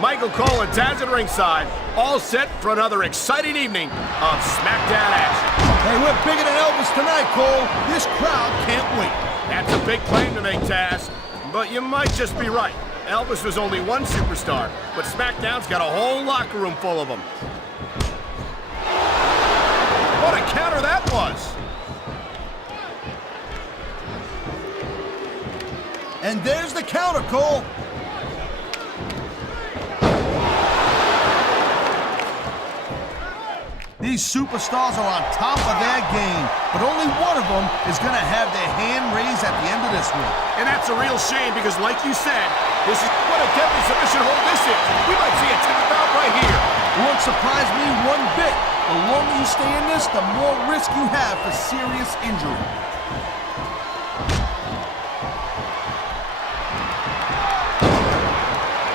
Michael Cole and Taz at ringside, all set for another exciting evening of SmackDown action. Hey, we're bigger than Elvis tonight, Cole. This crowd can't wait. That's a big claim to make, Taz, but you might just be right. Elvis was only one superstar, but SmackDown's got a whole locker room full of them. What a counter that was! And there's the counter, Cole. These superstars are on top of their game, but only one of them is going to have their hand raised at the end of this one. And that's a real shame because, like you said, this is what a deadly submission hold this is. We might see a tap out right here. It won't surprise me one bit. The longer you stay in this, the more risk you have for serious injury.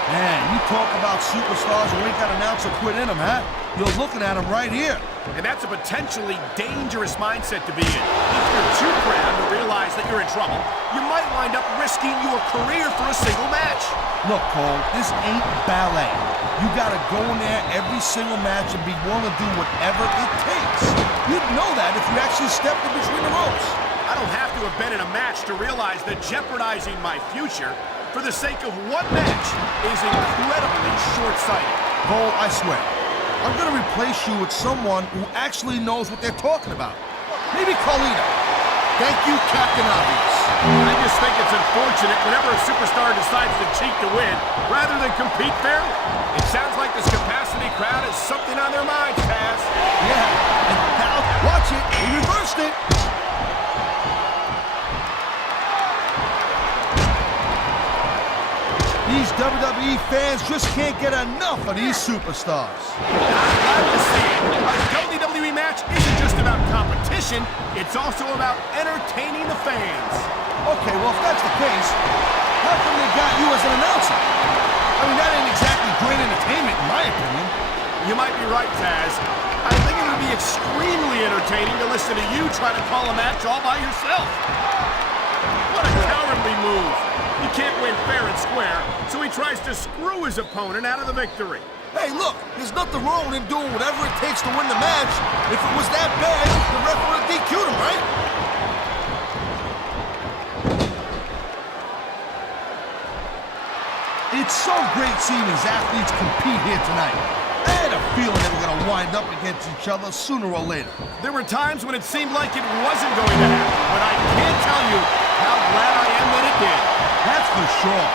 Man, you talk about superstars who ain't got an ounce of quit in them, huh? You're looking at them right here. And that's a potentially dangerous mindset to be in. If you're too proud to realize that you're in trouble, you might wind up risking your career for a single match. Look, Cole, this ain't ballet. You gotta go in there every single match and be willing to do whatever it takes. You'd know that if you actually stepped in between the ropes. I don't have to have been in a match to realize that jeopardizing my future for the sake of one match is incredibly short-sighted. Cole, I swear, I'm gonna replace you with someone who actually knows what they're talking about. Maybe Carlito. Thank you, Captain Obvious. I just think it's unfortunate whenever a superstar decides to cheat to win rather than compete fairly. It sounds like this capacity crowd has something on their minds, Taz. Yeah, and now, watch it, he reversed it. These WWE fans just can't get enough of these superstars. I'm glad to see it. A WWE match isn't just about competition, it's also about entertaining the fans. Okay, well, if that's the case, how come they got you as an announcer? I mean, that ain't exactly great entertainment, in my opinion. You might be right, Taz. I think it would be extremely entertaining to listen to you try to call a match all by yourself. What a cowardly move. He can't win fair and square, so he tries to screw his opponent out of the victory. Hey, look, there's nothing wrong with him doing whatever it takes to win the match. If it was that bad, the ref would have DQ'd him, right? It's so great seeing these athletes compete here tonight. I had a feeling they were going to wind up against each other sooner or later. There were times when it seemed like it wasn't going to happen, but I can't tell you how glad I am that it did. That's for sure.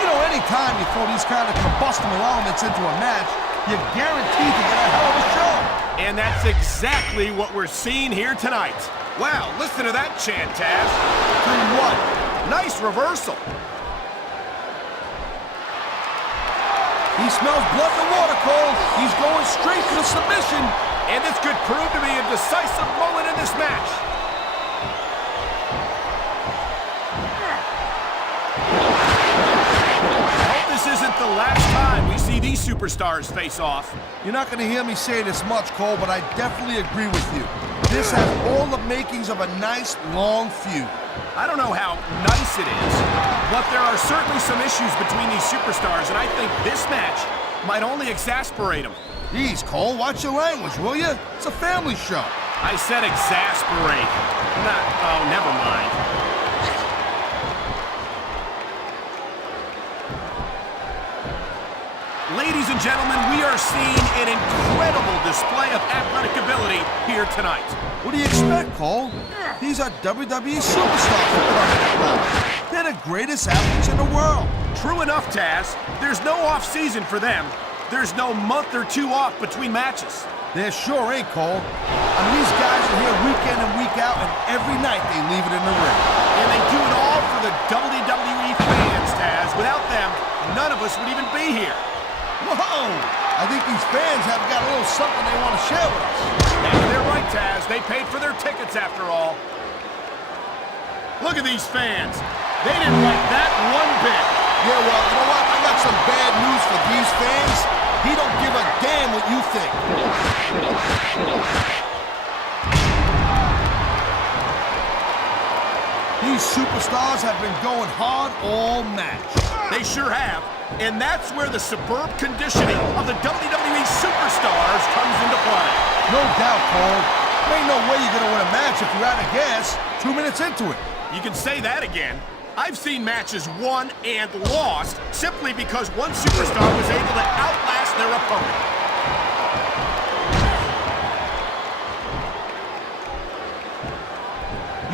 You know, anytime you throw these kind of combustible elements into a match, you're guaranteed to get a hell of a show. And that's exactly what we're seeing here tonight. Wow, listen to that chant, Taz. Tell you what. Nice reversal. He smells blood in the water, Cole. He's going straight to the submission. And this could prove to be a decisive moment in this match. This isn't the last time we see these superstars face off. You're not going to hear me say this much, Cole, but I definitely agree with you. This has all the makings of a nice, long feud. I don't know how nice it is, but there are certainly some issues between these superstars, and I think this match might only exasperate them. Jeez, Cole, watch your language, will you? It's a family show. I said exasperate. Oh, never mind. Ladies and gentlemen, we are seeing an incredible display of athletic ability here tonight. What do you expect, Cole? These are WWE superstars. They're the greatest athletes in the world. True enough, Taz. There's no off-season for them. There's no month or two off between matches. There sure ain't, Cole. I mean, these guys are here week in and week out, and every night they leave it in the ring. And they do it all for the WWE fans, Taz. Without them, none of us would even be here. Whoa! I think these fans have got a little something they want to share with us. And they're right, Taz. They paid for their tickets after all. Look at these fans. They didn't like that one bit. Yeah, well, you know what? I got some bad news for these fans. He don't give a damn what you think. These superstars have been going hard all match. They sure have. And that's where the superb conditioning of the WWE superstars comes into play. No doubt, Cole. There ain't no way you're going to win a match if you're out of gas 2 minutes into it. You can say that again. I've seen matches won and lost simply because one superstar was able to outlast their opponent.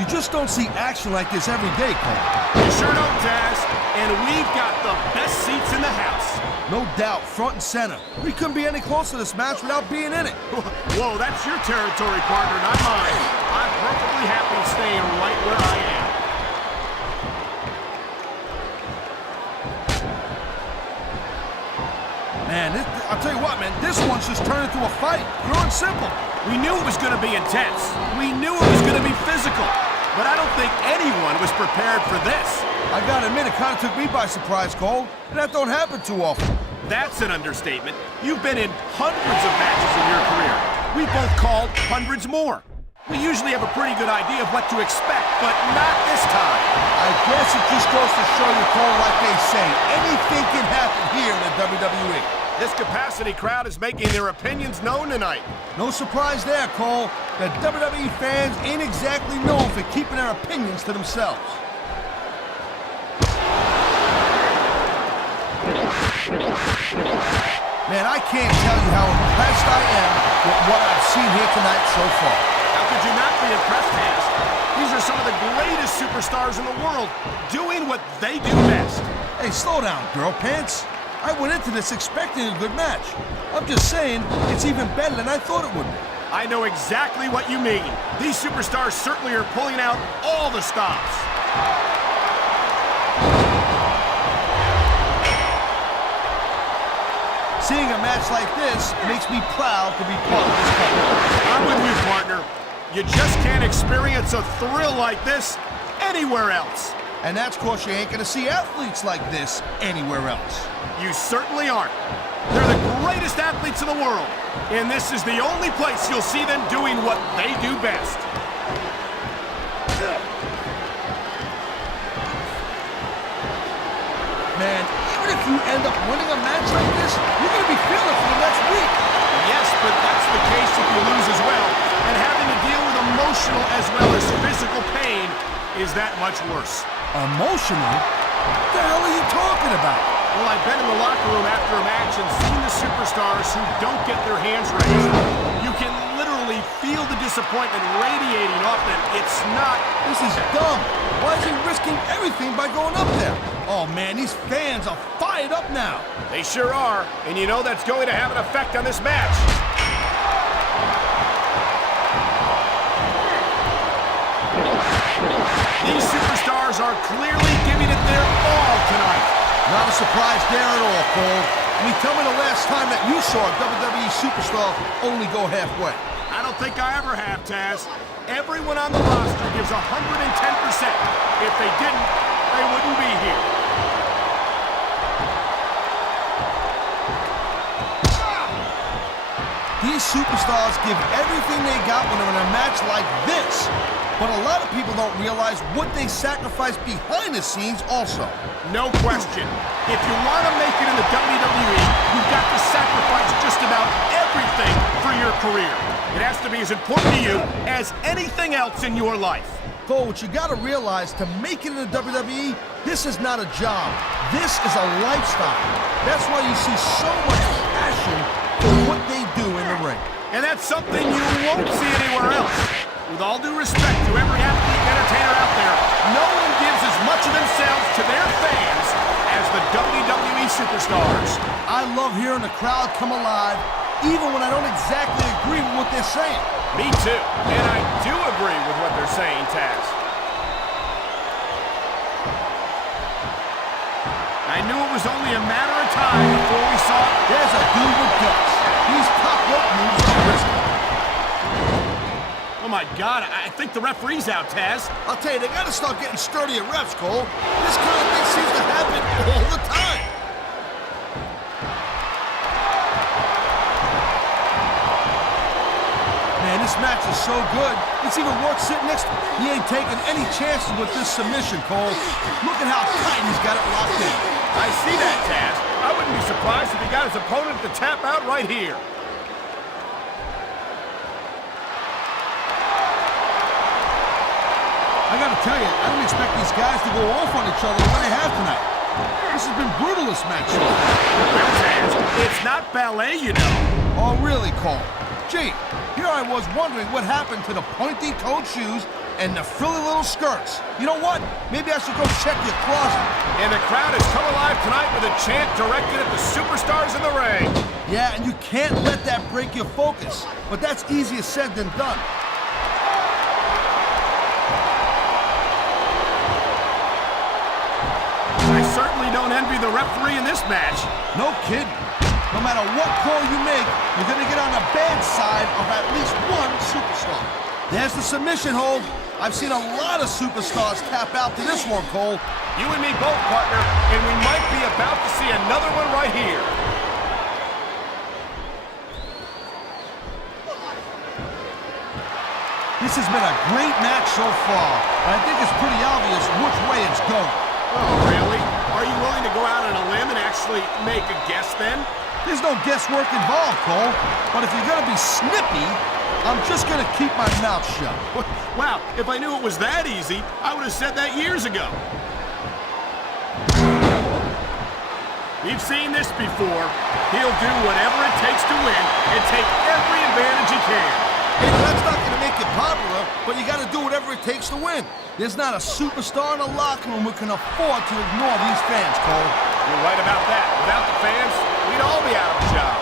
You just don't see action like this every day, Cole. You sure don't, Taz. And we've got the best seats in the house. No doubt, front and center. We couldn't be any closer to this match without being in it. Whoa, that's your territory, partner, not mine. I'm perfectly happy staying right where I am. Man, I'll tell you what, man, this one's just turned into a fight. Pure and simple. We knew it was going to be intense. We knew it was going to be physical. But I don't think anyone was prepared for this. I gotta admit, it kind of took me by surprise, Cole. And that don't happen too often. That's an understatement. You've been in hundreds of matches in your career. We both called hundreds more. We usually have a pretty good idea of what to expect, but not this time. I guess it just goes to show you, Cole, like they say, anything can happen here in the WWE. This capacity crowd is making their opinions known tonight. No surprise there, Cole. The WWE fans ain't exactly known for keeping their opinions to themselves. Man, I can't tell you how impressed I am with what I've seen here tonight so far. How could you not be impressed, Taz? These are some of the greatest superstars in the world, doing what they do best. Hey, slow down, girl pants. I went into this expecting a good match. I'm just saying, it's even better than I thought it would be. I know exactly what you mean. These superstars certainly are pulling out all the stops. Seeing a match like this makes me proud to be part of this company. I'm with you, partner. You just can't experience a thrill like this anywhere else. And that's because you ain't gonna see athletes like this anywhere else. You certainly aren't. They're the greatest athletes in the world, and this is the only place you'll see them doing what they do best. Man, even if you end up winning a match like this, you're gonna be feeling it for the next week. Yes, but that's the case if you lose as well, and having to deal with emotional as well as physical pain is that much worse. Emotional? What the hell are you talking about? Well, I've been in the locker room after a match and seen the superstars who don't get their hands raised. You can literally feel the disappointment radiating off them. It's not... This is dumb. Why is he risking everything by going up there? Oh, man, these fans are fired up now. They sure are, and you know that's going to have an effect on this match. These superstars are clearly giving it their all tonight. Not a surprise there at all, Cole. I mean, tell me the last time that you saw a WWE superstar only go halfway. I don't think I ever have, Taz. Everyone on the roster gives 110%. If they didn't, they wouldn't be here. These superstars give everything they got when they're in a match like this. But a lot of people don't realize what they sacrifice behind the scenes also. No question. If you want to make it in the WWE, you've got to sacrifice just about everything for your career. It has to be as important to you as anything else in your life. Cole, what you got to realize, to make it in the WWE, this is not a job. This is a lifestyle. That's why you see so much passion for what they do in the ring. And that's something you won't see anywhere else. With all due respect to every athlete and entertainer out there, no one gives as much of themselves to their fans as the WWE superstars. I love hearing the crowd come alive, even when I don't exactly agree with what they're saying. Me too. And I do agree with what they're saying, Taz. I knew it was only a matter of time before we saw it. There's a dude with guts. These top rope moves are risky. Oh my God, I think the referee's out, Taz. I'll tell you, they gotta start getting sturdier refs, Cole. This kind of thing seems to happen all the time. Man, this match is so good, it's even worth sitting next to. He ain't taking any chances with this submission, Cole. Look at how tight he's got it locked in. I see that, Taz. I wouldn't be surprised if he got his opponent to tap out right here. I gotta tell you, I didn't expect these guys to go off on each other the way they have tonight. This has been brutal, this match. Well, Taz, it's not ballet, you know. Oh, really, Cole? Gee, here I was wondering what happened to the pointy-toed shoes and the frilly little skirts. You know what? Maybe I should go check your closet. And the crowd has come alive tonight with a chant directed at the superstars in the ring. Yeah, and you can't let that break your focus. But that's easier said than done. I certainly don't envy the referee in this match. No kidding. No matter what call you make, you're gonna get on the bad side of at least one superstar. There's the submission hold. I've seen a lot of superstars tap out to this one, Cole. You and me both, partner, and we might be about to see another one right here. This has been a great match so far, and I think it's pretty obvious which way it's going. Oh, really? Are you willing to go out on a limb and actually make a guess then? There's no guesswork involved, Cole. But if you're gonna be snippy, I'm just gonna keep my mouth shut. Wow, if I knew it was that easy, I would have said that years ago. We've seen this before. He'll do whatever it takes to win and take every advantage he can. Hey, that's not gonna make you popular, but you gotta do whatever it takes to win. There's not a superstar in the locker room who can afford to ignore these fans, Cole. You're right about that. Without the fans, we'd all be out of a job.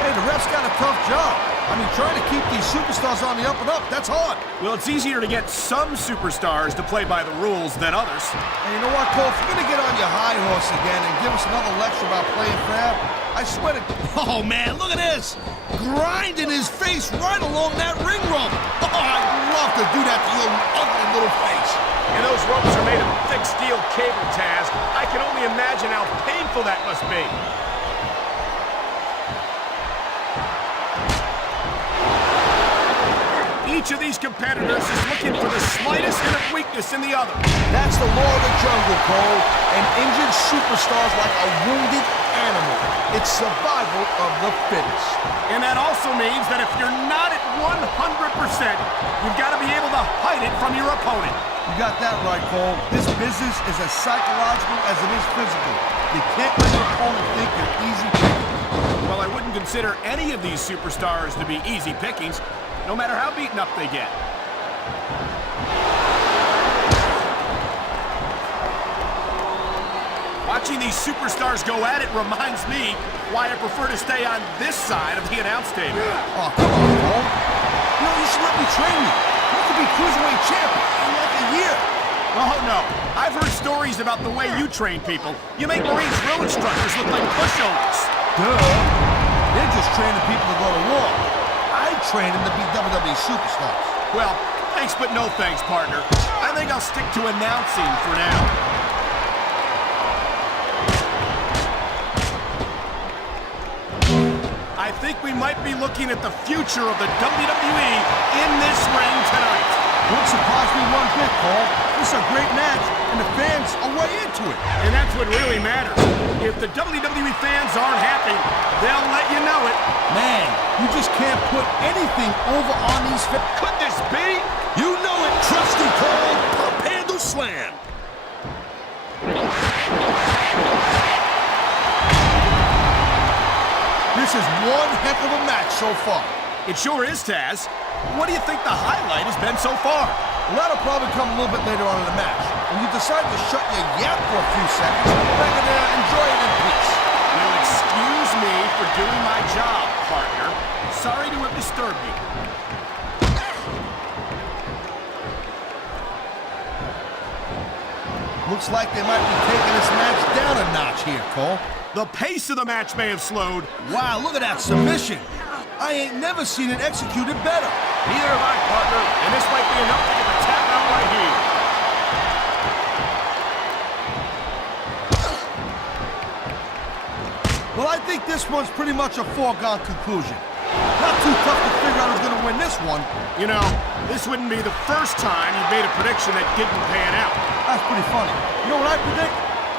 Hey, the ref's got a tough job. I mean, trying to keep these superstars on the up and up, that's hard. Well, it's easier to get some superstars to play by the rules than others. And you know what, Cole? If you're gonna get on your high horse again and give us another lecture about playing fair, I swear to... Oh, man, look at this! Grinding his face right along that ring rope. Oh, I'd love to do that to your ugly little face. And those ropes are made of thick steel cable, Taz. I can only imagine how painful that must be. Each of these competitors is looking for the slightest hint of weakness in the other. That's the law of the jungle, Cole. An injured superstar's like a wounded animal. It's survival of the fittest. And that also means that if you're not at 100%, you've got to be able to hide it from your opponent. You got that right, Cole. This business is as psychological as it is physical. You can't let your opponent think you're easy pickings. Well, I wouldn't consider any of these superstars to be easy pickings, no matter how beaten up they get. Watching these superstars go at it reminds me why I prefer to stay on this side of the announce table. Oh, come on, Cole. You know, you should let me train you. You could be cruiserweight champion in like a year. Oh, no. I've heard stories about the way you train people. You make Marine drill instructors look like pushovers. Duh. They're just training people to go to war. I train them to be WWE superstars. Well, thanks but no thanks, partner. I think I'll stick to announcing for now. I think we might be looking at the future of the WWE in this ring tonight. Won't surprise me one bit, Cole. This is a great match, and the fans are way into it. And that's what really matters. If the WWE fans aren't happy, they'll let you know it. Man, you just can't put anything over on these fans. Could this be? You know it, trusty Cole. Pump handle slam. This is one heck of a match so far. It sure is, Taz. What do you think the highlight has been so far? Well, that'll probably come a little bit later on in the match. When you decide to shut your yap for a few seconds, back and enjoy it in peace. You'll excuse me for doing my job, partner. Sorry to have disturbed you. Looks like they might be taking this match down a notch here, Cole. The pace of the match may have slowed. Wow, look at that submission. I ain't never seen it executed better. Neither have I, partner, and this might be enough to get the tap out right here. Well, I think this one's pretty much a foregone conclusion. Not too tough to figure out who's going to win this one. You know, this wouldn't be the first time you've made a prediction that didn't pan out. That's pretty funny. You know what I predict?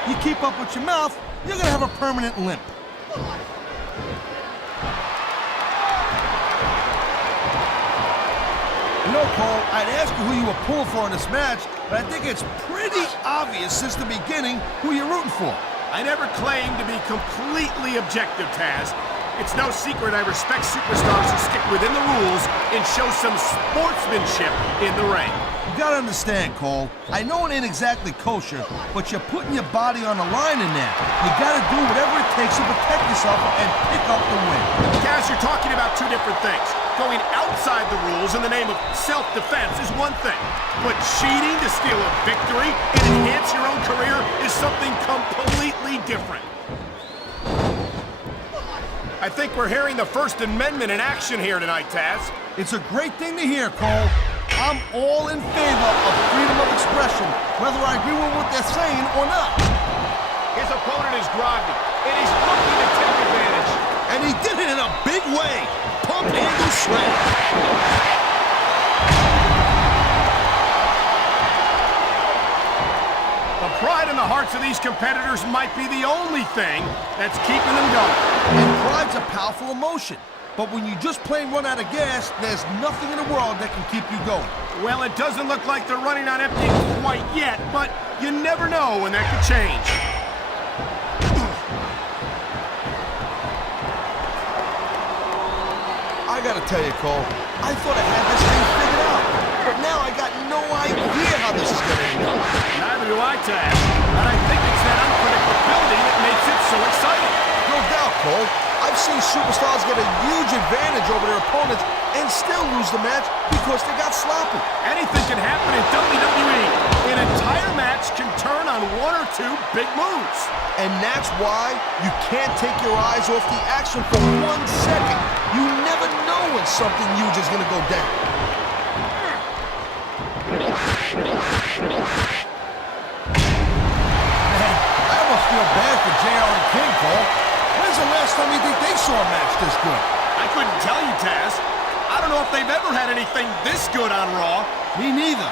You keep up with your mouth, you're going to have a permanent limp. You know, Cole, I'd ask you who you were pulling for in this match, but I think it's pretty obvious since the beginning who you're rooting for. I never claimed to be completely objective, Taz. It's no secret I respect superstars who stick within the rules and show some sportsmanship in the ring. You gotta understand, Cole. I know it ain't exactly kosher, but you're putting your body on the line in there. You gotta do whatever it takes to protect yourself and pick up the win. Taz, you're talking about two different things. Going outside the rules in the name of self-defense is one thing, but cheating to steal a victory and enhance your own career is something completely different. I think we're hearing the First Amendment in action here tonight, Taz. It's a great thing to hear, Cole. I'm all in favor of freedom of expression, whether I agree with what they're saying or not. His opponent is groggy, and he's looking to take advantage. And he did it in a big way. Pump handle slam. The pride in the hearts of these competitors might be the only thing that's keeping them going. And pride's a powerful emotion. But when you just plain run out of gas, there's nothing in the world that can keep you going. Well, it doesn't look like they're running on empty quite yet, but you never know when that could change. I gotta tell you, Cole, I thought I had this thing figured out. But now I got no idea how this is gonna end up. Neither do I, Taz. And I think it's that unpredictability that makes it so exciting. No doubt, Cole. I've seen superstars get a huge advantage over their opponents and still lose the match because they got sloppy. Anything can happen in WWE. An entire match can turn on one or two big moves. And that's why you can't take your eyes off the action for 1 second. You never know when something huge is going to go down. Man, I almost feel bad for JR and King, Cole. When's the last time you think they saw a match this good? I couldn't tell you, Taz. I don't know if they've ever had anything this good on Raw. Me neither.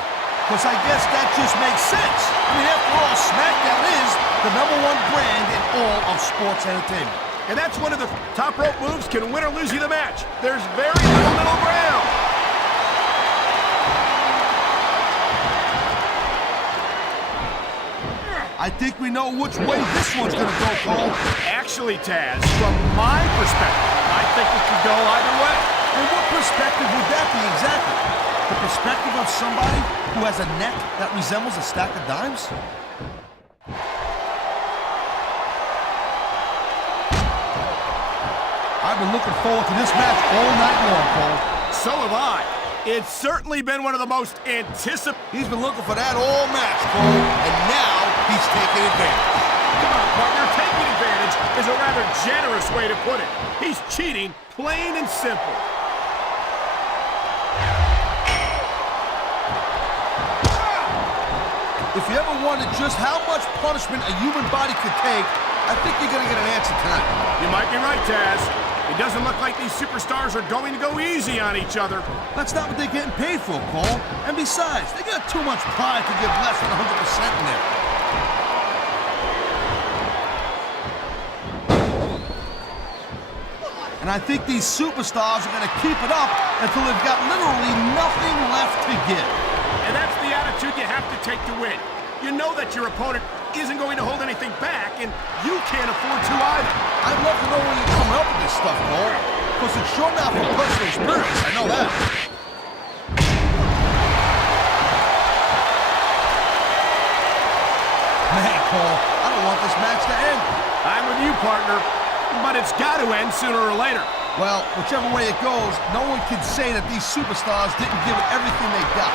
Because I guess that just makes sense. I mean, after all, SmackDown is the #1 brand in all of sports entertainment. And that's one of the top rope moves can win or lose you the match. There's very little middle ground. I think we know which way this one's going to go, Cole. Actually, Taz, from my perspective, I think it could go either way. And what perspective would that be exactly? The perspective of somebody who has a neck that resembles a stack of dimes? I've been looking forward to this match all night long, Cole. So have I. It's certainly been one of the most anticipated. He's been looking for that all match, Cole, and now he's taking advantage. Come on, partner, taking advantage is a rather generous way to put it. He's cheating, plain and simple. If you ever wondered just how much punishment a human body could take, I think you're going to get an answer tonight. You might be right, Taz. It doesn't look like these superstars are going to go easy on each other. That's not what they're getting paid for, Cole. And besides, they got too much pride to give less than 100% in there. And I think these superstars are going to keep it up until they've got literally nothing left to give. And that's the attitude you have to take to win. You know that your opponent isn't going to hold anything back, and you can't afford to either. I'd love to know where you're coming up with this stuff, Cole. Because it's sure not from personal experience, I know that. Man, Cole, I don't want this match to end. I'm with you, partner. But it's got to end sooner or later. Well, whichever way it goes, no one can say that these superstars didn't give it everything they got.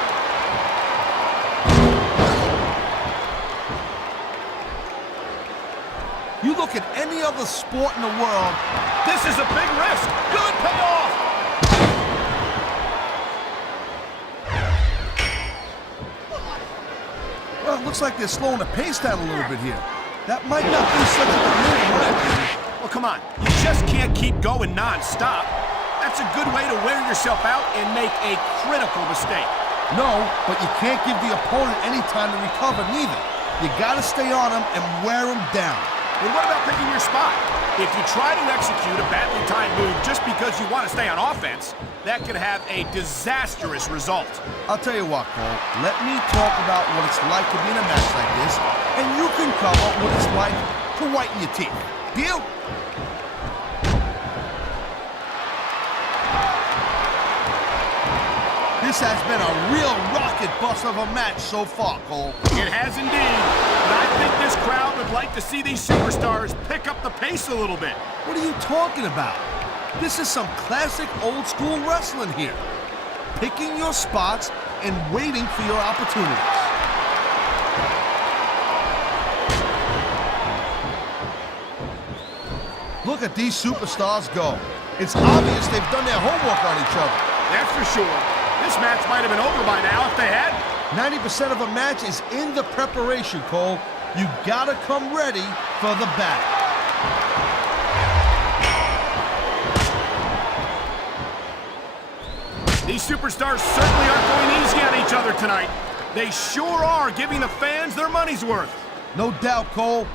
You look at any other sport in the world. This is a big risk. Good payoff. Well, it looks like they're slowing the pace down a little bit here. That might not be such a good move, in my opinion. Well, come on. You just can't keep going non-stop. That's a good way to wear yourself out and make a critical mistake. No, but you can't give the opponent any time to recover neither. You gotta stay on them and wear them down. And what about picking your spot? If you try to execute a badly timed move just because you want to stay on offense, that could have a disastrous result. I'll tell you what, Cole. Let me talk about what it's like to be in a match like this, and you can cover what it's like to whiten your teeth. Deal? This has been a real rocket bus of a match so far, Cole. It has indeed. But I think this crowd would like to see these superstars pick up the pace a little bit. What are you talking about? This is some classic old school wrestling here. Picking your spots and waiting for your opportunities. Look at these superstars go. It's obvious they've done their homework on each other. That's for sure. This match might have been over by now if they had. 90% of a match is in the preparation, Cole. You gotta come ready for the battle. These superstars certainly aren't going easy on each other tonight. They sure are giving the fans their money's worth. No doubt, Cole.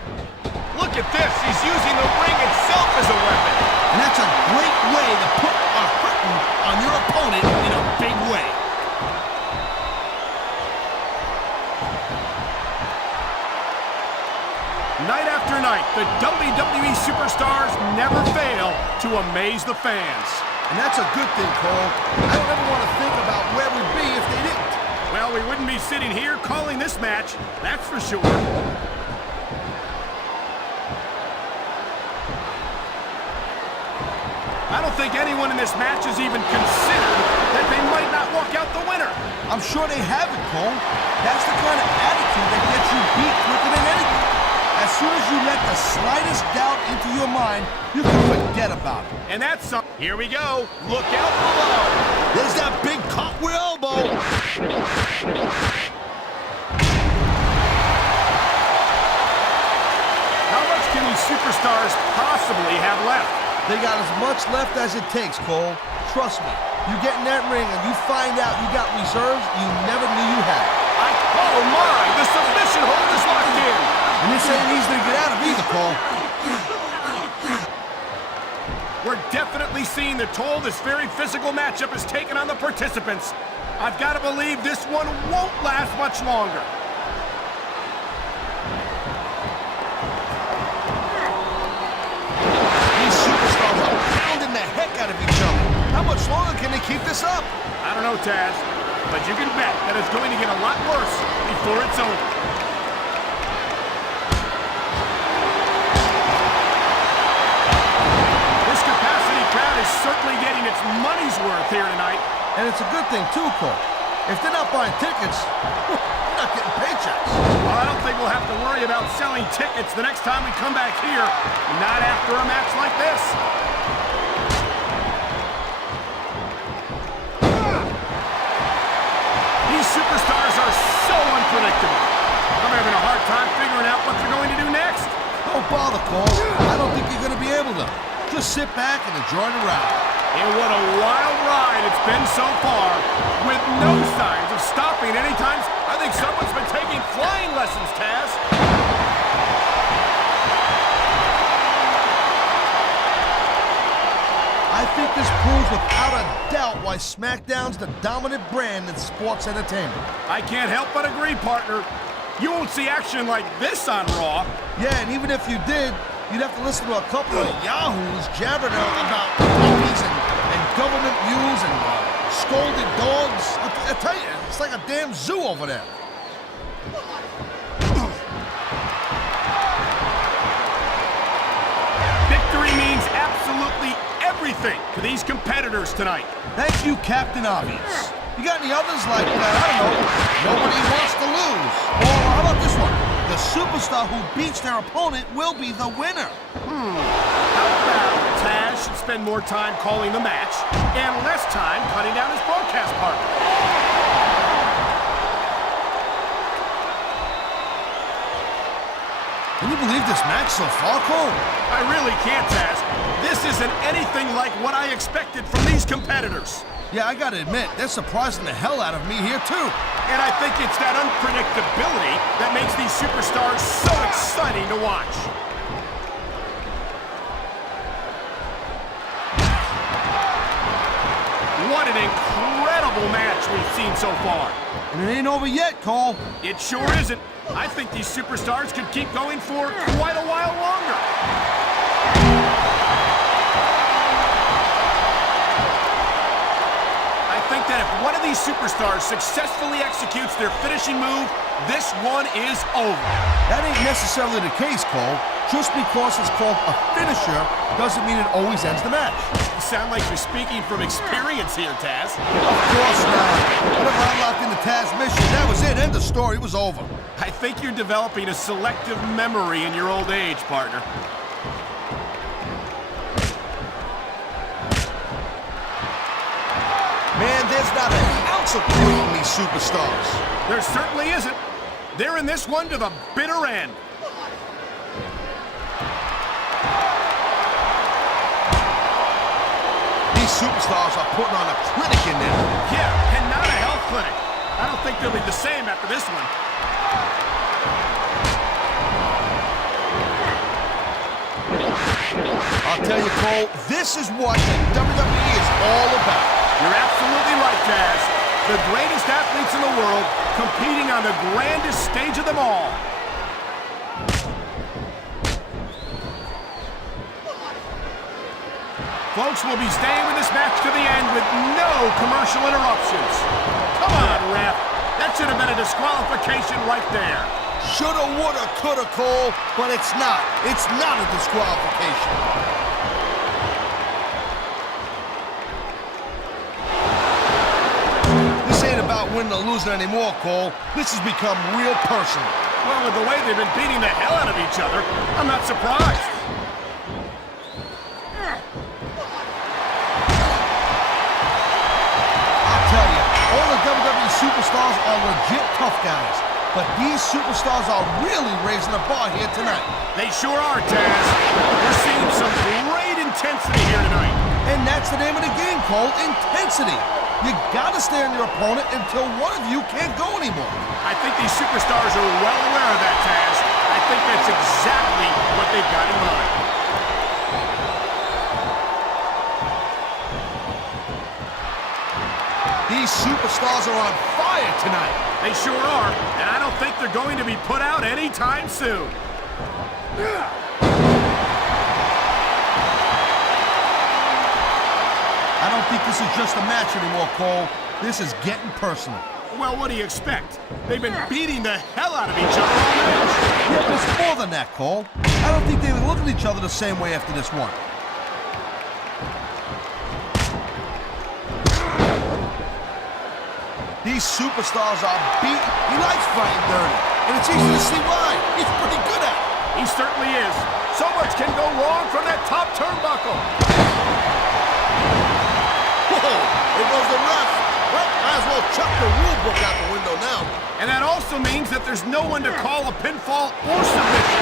Look at this. He's using the ring itself as a weapon. And that's a great way to put a hurting on your opponent in a big way. Night after night, the WWE superstars never fail to amaze the fans. And that's a good thing, Cole. I don't ever want to think about where we'd be if they didn't. Well, we wouldn't be sitting here calling this match, that's for sure. I don't think anyone in this match has even considered that they might not walk out the winner. I'm sure they haven't, Cole. That's the kind of attitude that gets you beat quicker than anything. As soon as you let the slightest doubt into your mind, you can forget about it. And that's something. Here we go. Look out below. There's that big cartwheel elbow. How much can these superstars possibly have left? They got as much left as it takes, Cole. Trust me. You get in that ring and you find out you got reserves you never knew you had. Oh my, the submission hold is locked in. And this ain't easy to get out of either, Cole. We're definitely seeing the toll this very physical matchup has taken on the participants. I've got to believe this one won't last much longer. These superstars are pounding the heck out of each other. How much longer can they keep this up? I don't know, Taz, but you can bet that it's going to get a lot worse before it's over. This capacity crowd is certainly getting its money's worth here tonight. And it's a good thing, too, Cole. If they're not buying tickets, they're not getting paychecks. Well, I don't think we'll have to worry about selling tickets the next time we come back here. Not after a match like this. These superstars are so unpredictable. I'm having a hard time figuring out what they're going to do next. Don't bother, Cole. I don't think you're going to be able to. Just sit back and enjoy the ride. And what a wild ride it's been so far, with no signs of stopping anytime. I think someone's been taking flying lessons, Taz. I think this proves without a doubt why SmackDown's the dominant brand in sports entertainment. I can't help but agree, partner. You won't see action like this on Raw. Yeah, and even if you did, you'd have to listen to a couple of yahoos jabbering about puppies and government mules and scolded dogs. I tell you, it's like a damn zoo over there. Victory means absolutely everything to these competitors tonight. Thank you, Captain Obvious. You got any others like, I don't know, nobody wants to lose? Or how about this one? The superstar who beats their opponent will be the winner. How about Taz should spend more time calling the match and less time cutting down his broadcast partner? Can you believe this match so far, Cole? I really can't, Taz. This isn't anything like what I expected from these competitors. Yeah, I gotta admit, they're surprising the hell out of me here, too. And I think it's that unpredictability that makes these superstars so exciting to watch. What an incredible match we've seen so far. And it ain't over yet, Cole. It sure isn't. I think these superstars could keep going for quite a while longer. I think that if one of these superstars successfully executes their finishing move, this one is over. That ain't necessarily the case, Cole. Just because it's called a finisher doesn't mean it always ends the match. You sound like you're speaking from experience here, Taz. Of course not. Whenever I locked into Taz's mission, that was it. End of story. It was over. I think you're developing a selective memory in your old age, partner. Man, there's not an ounce of quit in these superstars. There certainly isn't. They're in this one to the bitter end. These superstars are putting on a clinic in there. Yeah, and not a health clinic. I don't think they'll be the same after this one. I'll tell you, Cole, this is what the WWE is all about. You're absolutely right, Taz. The greatest athletes in the world competing on the grandest stage of them all. Folks, will be staying with this match to the end with no commercial interruptions. Come on, ref. That should have been a disqualification right there. Shoulda, woulda, coulda, Cole, but it's not. It's not a disqualification. This ain't about winning or losing anymore, Cole. This has become real personal. Well, with the way they've been beating the hell out of each other, I'm not surprised. All the WWE superstars are legit tough guys, but these superstars are really raising the bar here tonight. They sure are, Taz. We're seeing some great intensity here tonight. And that's the name of the game, Cole, intensity. You gotta stay on your opponent until one of you can't go anymore. I think these superstars are well aware of that, Taz. I think that's exactly what they've got in mind. These superstars are on fire tonight. They sure are, and I don't think they're going to be put out anytime soon. I don't think this is just a match anymore, Cole. This is getting personal. Well, what do you expect? They've been beating the hell out of each other all match. Yeah, but it's more than that, Cole. I don't think they would look at each other the same way after this one. These superstars are beaten. He likes fighting dirty, and it's easy to see why. He's pretty good at it. He certainly is. So much can go wrong from that top turnbuckle. Whoa, there goes the ref. Well, might as well chuck the rule book out the window now. And that also means that there's no one to call a pinfall or submission.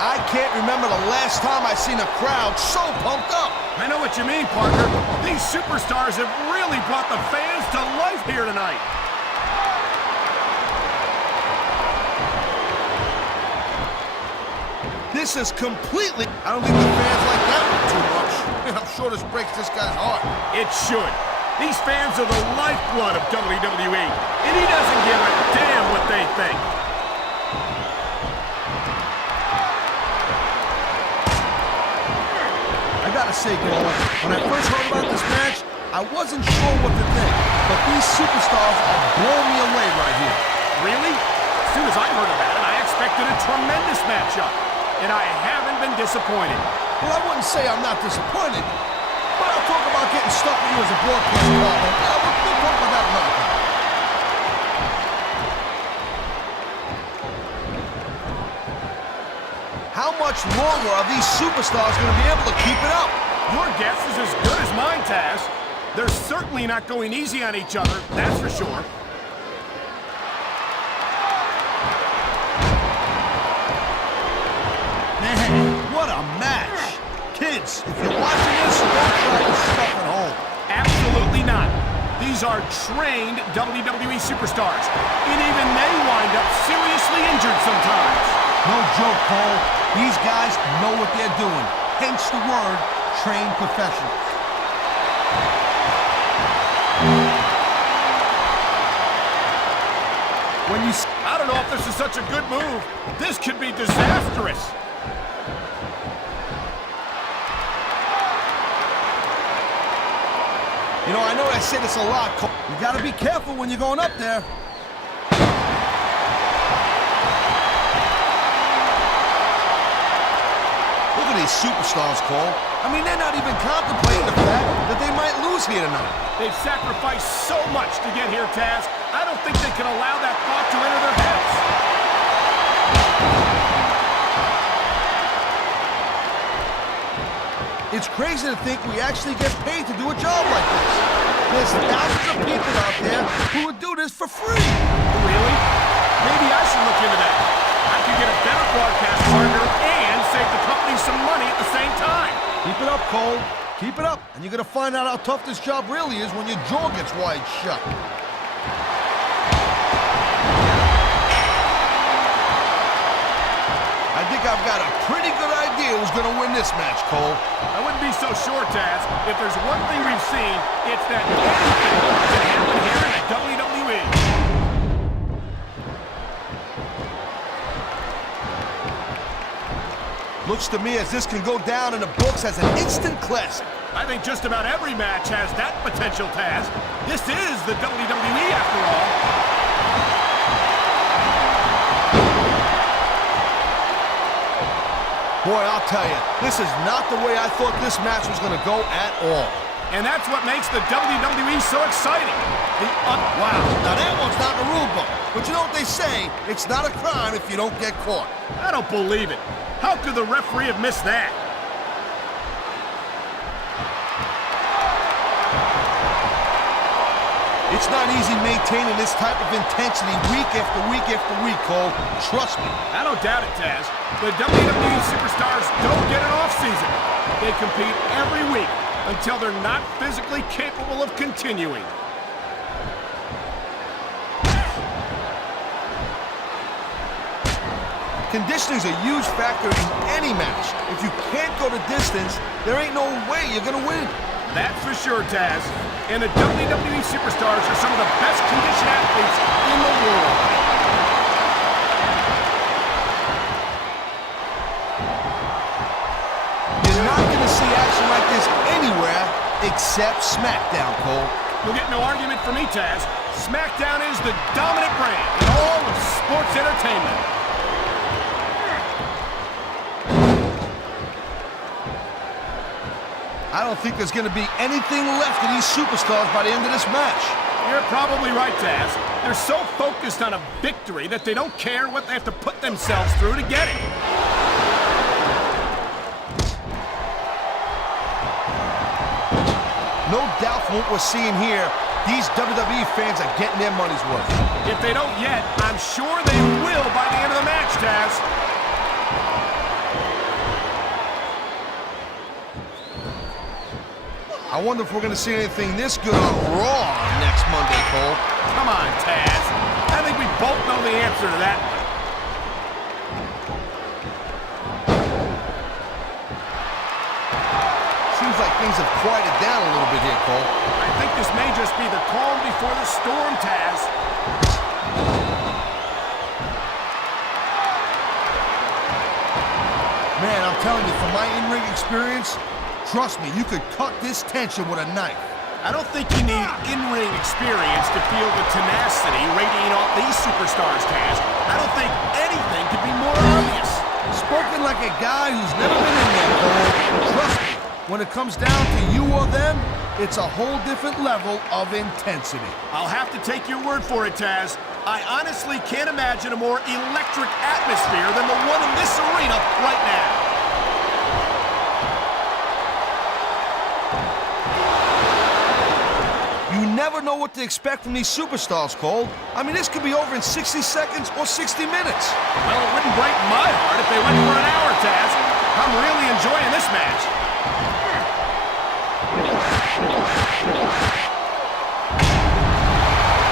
I can't remember the last time I seen a crowd so pumped up. I know what you mean, partner. These superstars have really brought the fans to life here tonight. This is completely... I don't think the fans like that one too much. I'm sure this breaks this guy's heart. It should. These fans are the lifeblood of WWE, and he doesn't give a damn what they think. I gotta say, Cole, when I first heard about this match, I wasn't sure what to think, but these superstars are blowing me away right here. Really? As soon as I heard about it, I expected a tremendous matchup, and I haven't been disappointed. Well, I wouldn't say I'm not disappointed, but I'll talk about getting stuck with you as a broadcast partner. We'll talk about that another time. How much longer are these superstars going to be able to keep it up? Your guess is as good as mine, Taz. They're certainly not going easy on each other, that's for sure. Man, what a match! Kids, if you're watching this, don't try this stuff at home. Absolutely not. These are trained WWE superstars, and even they wind up seriously injured sometimes. No joke, Cole. These guys know what they're doing. Hence the word, trained professionals. I don't know if this is such a good move. This could be disastrous. You know, I know I say this a lot, Cole. You gotta be careful when you're going up there. Look at these superstars, Cole. I mean, they're not even contemplating the fact that they might lose here tonight. They've sacrificed so much to get here, Taz. I don't think they can allow that thought to enter their heads. It's crazy to think we actually get paid to do a job like this. There's thousands of people out there who would do this for free. Really? Maybe I should look into that. I could get a better broadcast partner and save the company some money at the same time. Keep it up, Cole. Keep it up, and you're gonna find out how tough this job really is when your jaw gets wide shut. I think I've got a pretty good idea who's gonna win this match, Cole. I wouldn't be so sure, Taz. If there's one thing we've seen, it's that anything can happen here in the WWE. Looks to me as this can go down in the books as an instant classic. I think just about every match has that potential, Taz. This is the WWE after all. Boy, I'll tell you, this is not the way I thought this match was going to go at all. And that's what makes the WWE so exciting. Wow, now that one's not in the rule book. But you know what they say, it's not a crime if you don't get caught. I don't believe it. How could the referee have missed that? It's not easy maintaining this type of intensity week after week after week, Cole. Trust me. I don't doubt it, Taz. The WWE superstars don't get an off-season. They compete every week until they're not physically capable of continuing. Conditioning is a huge factor in any match. If you can't go the distance, there ain't no way you're gonna win. That's for sure, Taz. And the WWE superstars are some of the best conditioned athletes in the world. You're not going to see action like this anywhere except SmackDown, Cole. You'll get no argument from me, Taz. SmackDown is the dominant brand in all of sports entertainment. I don't think there's going to be anything left of these superstars by the end of this match. You're probably right, Taz. They're so focused on a victory that they don't care what they have to put themselves through to get it. No doubt from what we're seeing here, these WWE fans are getting their money's worth. If they don't yet, I'm sure they will by the end of the match, Taz. I wonder if we're going to see anything this good on Raw next Monday, Cole. Come on, Taz. I think we both know the answer to that one. Seems like things have quieted down a little bit here, Cole. I think this may just be the calm before the storm, Taz. Man, I'm telling you, from my in-ring experience, trust me, you could cut this tension with a knife. I don't think you need in-ring experience to feel the tenacity radiating off these superstars, Taz. I don't think anything could be more obvious. Spoken like a guy who's never been in there, Cole. Trust me, when it comes down to you or them, it's a whole different level of intensity. I'll have to take your word for it, Taz. I honestly can't imagine a more electric atmosphere than the one in this arena right now. never know what to expect from these superstars, Cole. I mean, this could be over in 60 seconds or 60 minutes. Well, it wouldn't break my heart if they went for an hour, Taz. I'm really enjoying this match.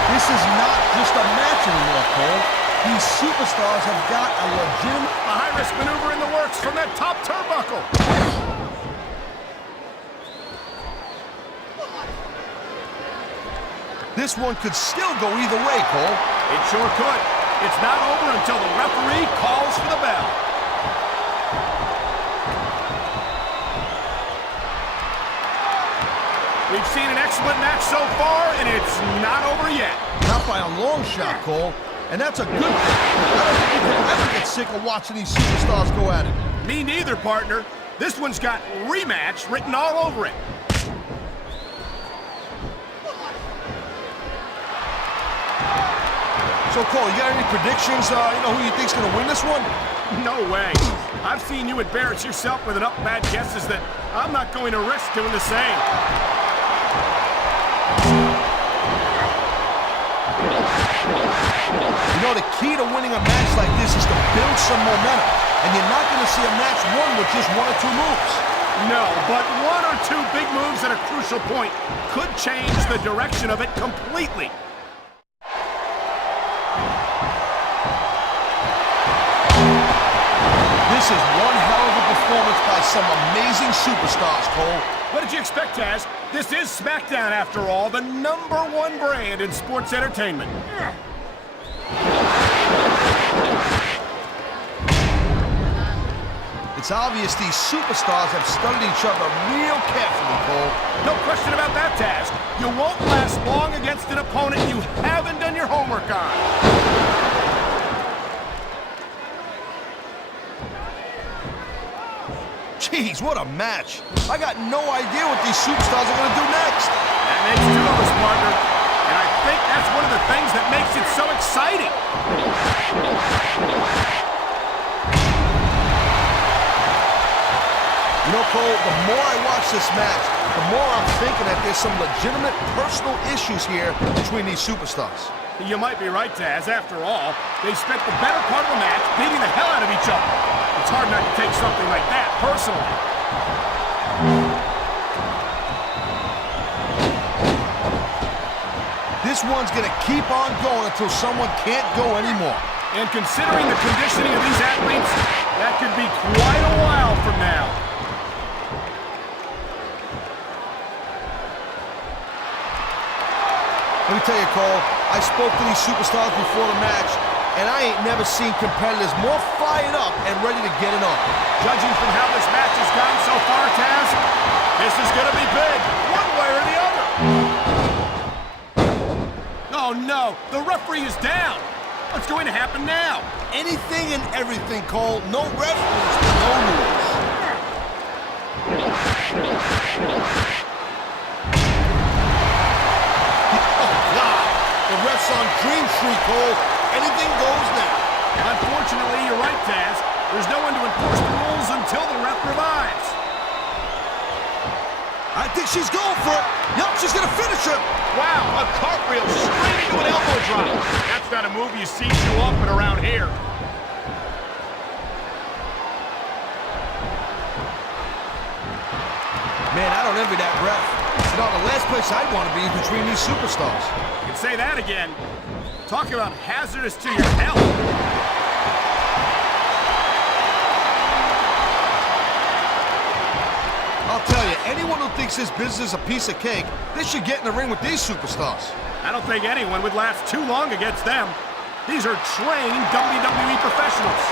This is not just a match anymore, Cole. These superstars have got a legitimate... A high-risk maneuver in the works from that top turnbuckle. This one could still go either way, Cole. It sure could. It's not over until the referee calls for the bell. We've seen an excellent match so far, and it's not over yet. Not by a long shot, Cole. And that's a good thing. I don't think you can ever get sick of watching these superstars go at it. Me neither, partner. This one's got rematch written all over it. So, Cole, you got any predictions? Who you think's gonna win this one? No way. I've seen you embarrass yourself with enough bad guesses that I'm not going to risk doing the same. You know, the key to winning a match like this is to build some momentum. And you're not gonna see a match won with just one or two moves. No, but one or two big moves at a crucial point could change the direction of it completely. This is one hell of a performance by some amazing superstars, Cole. What did you expect, Taz? This is SmackDown, after all, the #1 brand in sports entertainment. It's obvious these superstars have studied each other real carefully, Cole. No question about that, Taz. You won't last long against an opponent you haven't done your homework on. Jeez, what a match. I got no idea what these superstars are going to do next. That makes two of us, partner. And I think that's one of the things that makes it so exciting. You know, Cole, the more I watch this match, the more I'm thinking that there's some legitimate personal issues here between these superstars. You might be right, Taz. After all, they spent the better part of the match beating the hell out of each other. It's hard not to take something like that personally. This one's gonna keep on going until someone can't go anymore. And considering the conditioning of these athletes, that could be quite a while from now. Let me tell you, Cole, I spoke to these superstars before the match, and I ain't never seen competitors more fired up and ready to get it on. Judging from how this match has gone so far, Taz, this is going to be big, one way or the other. Oh, no, the referee is down. What's going to happen now? Anything and everything, Cole. No referees, no rules. The ref's on Dream Street, Cole. Anything goes now. Unfortunately, you're right, Taz. There's no one to enforce the rules until the ref revives. I think she's going for it. Yep, she's going to finish him. Wow, a cartwheel straight into an elbow drop. That's not a move you see too often around here. Man, I don't envy that ref. You know, the last place I'd want to be is between these superstars. You can say that again. Talk about hazardous to your health. I'll tell you, anyone who thinks this business is a piece of cake, they should get in the ring with these superstars. I don't think anyone would last too long against them. These are trained WWE professionals.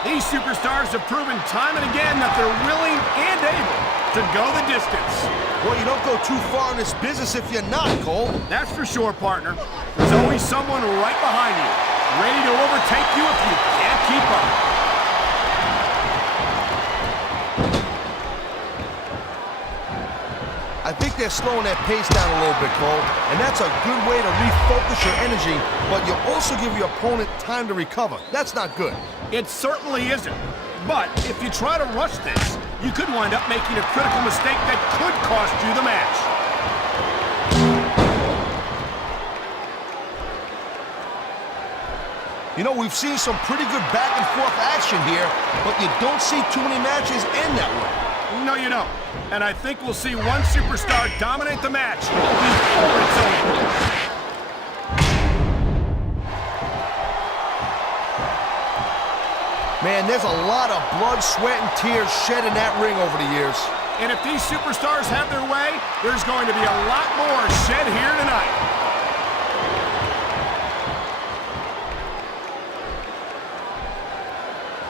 These superstars have proven time and again that they're willing and able to go the distance. Well, you don't go too far in this business if you're not, Cole. That's for sure, partner. There's always someone right behind you, ready to overtake you if you can't keep up. I think they're slowing their pace down a little bit, Cole, and that's a good way to refocus your energy, but you also give your opponent time to recover. That's not good. It certainly isn't. But if you try to rush this, you could wind up making a critical mistake that could cost you the match. You know, we've seen some pretty good back-and-forth action here, but you don't see too many matches end that way. No, you don't. And I think we'll see one superstar dominate the match before it's over. Man, there's a lot of blood, sweat, and tears shed in that ring over the years. And if these superstars have their way, there's going to be a lot more shed here tonight.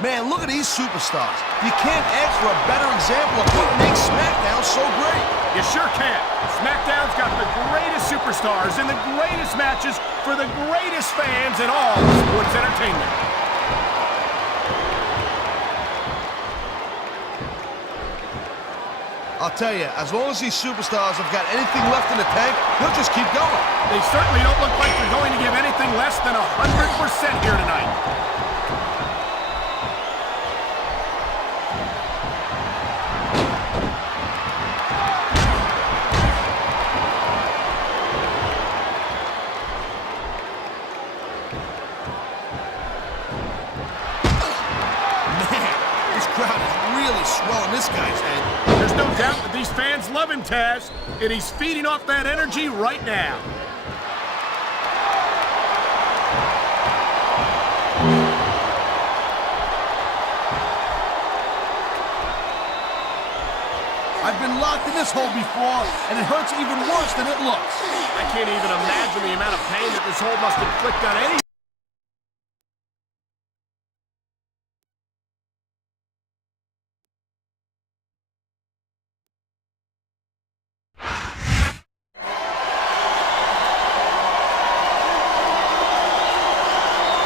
Man, look at these superstars. You can't ask for a better example of what makes SmackDown so great. You sure can. SmackDown's got the greatest superstars and the greatest matches for the greatest fans in all sports entertainment. I'll tell you, as long as these superstars have got anything left in the tank, they'll just keep going. They certainly don't look like they're going to give anything less than 100% here tonight. Swelling this guy's head. There's no doubt that these fans love him, Taz, and he's feeding off that energy right now. I've been locked in this hole before, and it hurts even worse than it looks. I can't even imagine the amount of pain that this hole must inflict on any.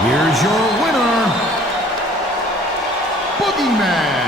Here's your winner, Boogeyman.